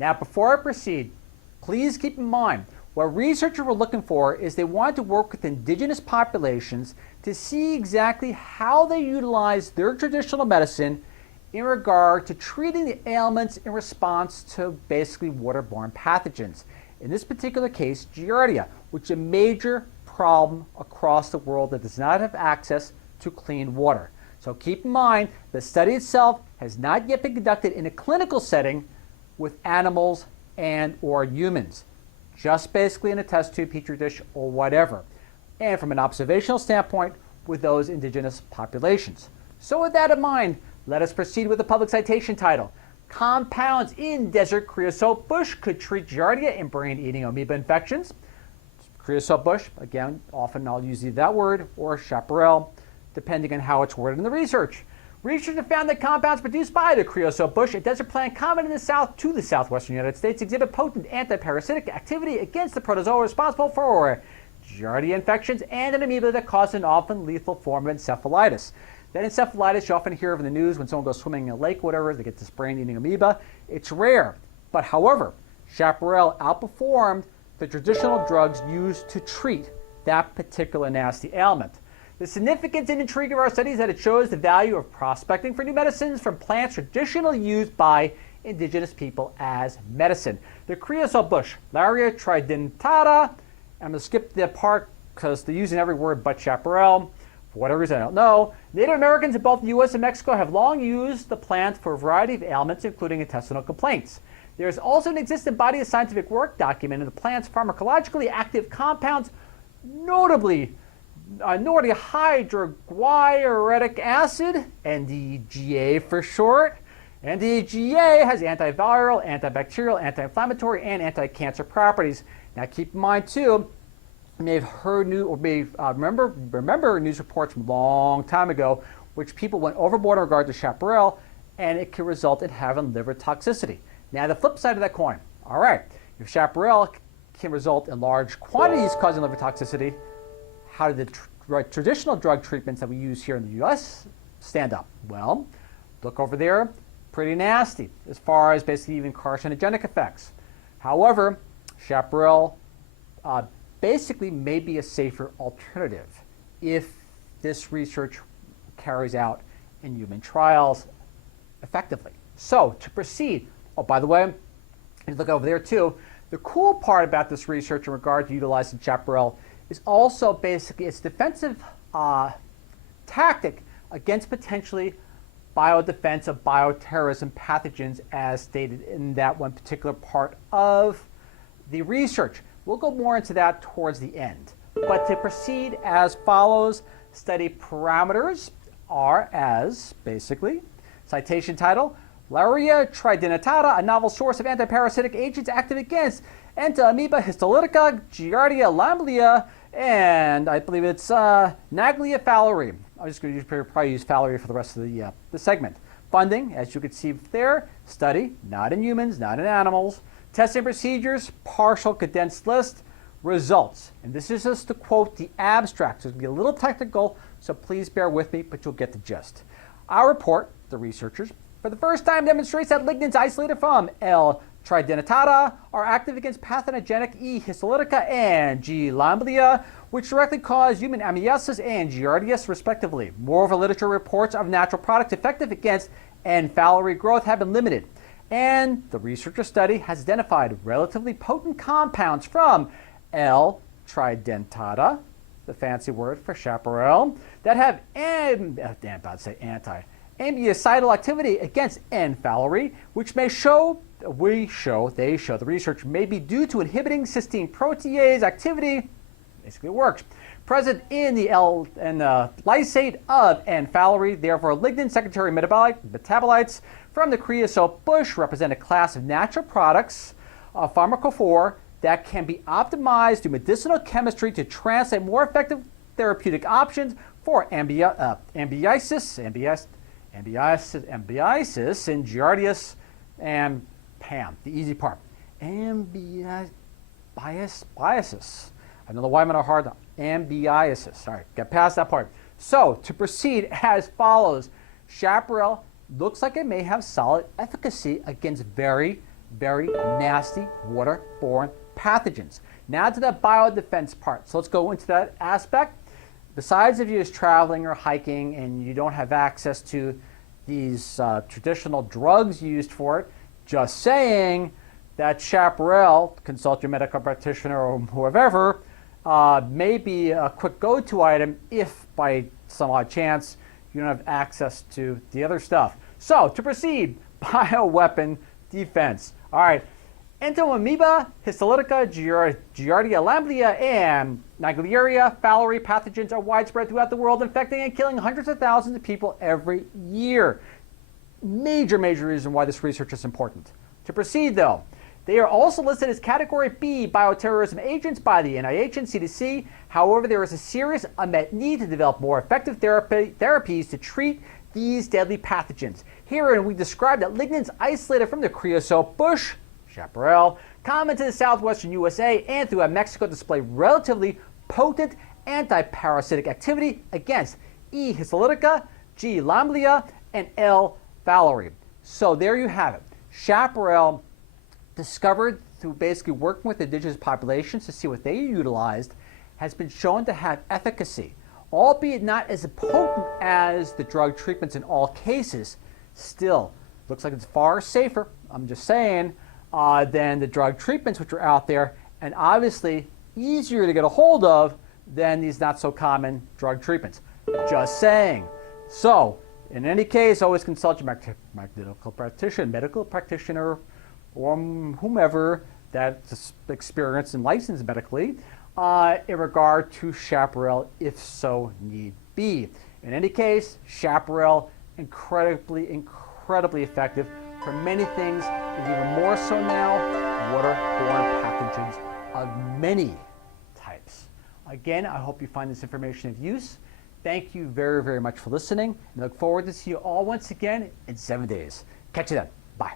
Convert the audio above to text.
Now, before I proceed, please keep in mind what researchers were looking for is they wanted to work with indigenous populations to see exactly how they utilize their traditional medicine in regard to treating the ailments in response to basically waterborne pathogens. In this particular case, Giardia, which is a major problem across the world that does not have access to clean water. So keep in mind, the study itself has not yet been conducted in a clinical setting with animals and or humans, just basically in a test tube, petri dish, or whatever, and from an observational standpoint with those indigenous populations. So with that in mind, let us proceed with the public citation title. Compounds in desert creosote bush could treat Giardia and brain-eating amoeba infections. Creosote bush, again, often I'll use either that word or chaparral, depending on how it's worded in the research. Researchers have found that compounds produced by the creosote bush, a desert plant common in the south to the southwestern United States, exhibit potent anti-parasitic activity against the protozoa responsible for Giardia infections and an amoeba that causes an often lethal form of encephalitis. That encephalitis you often hear of in the news when someone goes swimming in a lake, whatever, they get this brain-eating amoeba. It's rare, but however, Chaparral outperformed the traditional drugs used to treat that particular nasty ailment. The significance and intrigue of our study is that it shows the value of prospecting for new medicines from plants traditionally used by indigenous people as medicine. The creosote bush, Larrea tridentata, I'm going to skip the part because they're using every word but chaparral. For whatever reason, I don't know. Native Americans in both the U.S. and Mexico have long used the plant for a variety of ailments, including intestinal complaints. There is also an existing body of scientific work documenting the plant's pharmacologically active compounds, notably nordic acid, NDGA for short. NDGA has antiviral, antibacterial, anti-inflammatory, and anti-cancer properties. Now keep in mind too, you may have heard remember news reports from a long time ago, which people went overboard in regard to chaparral, and it can result in having liver toxicity. Now the flip side of that coin, all right, if chaparral can result in large quantities causing liver toxicity, how do the traditional drug treatments that we use here in the U.S. stand up? Well, look over there, pretty nasty as far as basically even carcinogenic effects. However, chaparral basically may be a safer alternative if this research carries out in human trials effectively. So to proceed, oh, by the way, you look over there too, the cool part about this research in regard to utilizing chaparral is also basically its defensive tactic against potentially biodefense of bioterrorism pathogens as stated in that one particular part of the research. We'll go more into that towards the end. But to proceed as follows, study parameters are as basically, citation title, Larrea tridentata, a novel source of anti-parasitic agents active against Entamoeba, histolytica, Giardia, lamblia, and I believe it's Naegleria fowleri. I'm just going to probably use fowleri for the rest of the segment. Funding, as you can see there, study, not in humans, not in animals. Testing procedures, partial condensed list, results. And this is just to quote the abstract. So it's going to be a little technical, so please bear with me, but you'll get the gist. Our report, the researchers, for the first time demonstrates that lignans isolated from L. tridentata are active against pathogenic E. histolytica and G. lamblia, which directly cause human amniosis and giardia respectively. Moreover, literature reports of natural products effective against N. fowleri growth have been limited. And the researcher study has identified relatively potent compounds from L. tridentata, the fancy word for chaparral, that have anti-ambicidal activity against N. fowleri, which may the research may be due to inhibiting cysteine protease activity, basically works, present in the lysate of N. fowleri. Therefore, lignin secondary metabolites from the creosote bush represent a class of natural products, pharmacophore, that can be optimized through medicinal chemistry to translate more effective therapeutic options for ambiasis, and giardias, and PAM, the easy part. Ambiasis. I don't know why I'm in a hard ambiasis. All right, get past that part. So to proceed as follows, chaparral looks like it may have solid efficacy against very very nasty waterborne pathogens. Now to that biodefense part. So let's go into that aspect. Besides if you're just traveling or hiking and you don't have access to these traditional drugs used for it, just saying that Chaparral, consult your medical practitioner or whoever, may be a quick go-to item if by some odd chance you don't have access to the other stuff. So to proceed, bioweapon defense. All right, Entamoeba, histolytica, Giardia, lamblia, and Naegleria fowleri pathogens are widespread throughout the world, infecting and killing hundreds of thousands of people every year. Major reason why this research is important. To proceed though, they are also listed as Category B bio-terrorism agents by the NIH and CDC. However, there is a serious unmet need to develop more effective therapies to treat these deadly pathogens. Herein, we describe that lignans isolated from the creosote bush, Chaparral, common to the southwestern USA and throughout Mexico, display relatively potent anti-parasitic activity against E. histolytica, G. lamblia, and L. fowleri. So there you have it. Chaparral, discovered through basically working with indigenous populations to see what they utilized, has been shown to have efficacy, albeit not as potent as the drug treatments in all cases. Still, looks like it's far safer, I'm just saying, than the drug treatments which are out there, and obviously easier to get a hold of than these not so common drug treatments. Just saying. So, in any case, always consult your medical practitioner, or whomever that's experienced and licensed medically in regard to Chaparral, if so need be. In any case, Chaparral, incredibly effective for many things, and even more so now, waterborne pathogens of many types. Again, I hope you find this information of use. Thank you very much for listening, and I look forward to see you all once again in 7 days. Catch you then. Bye.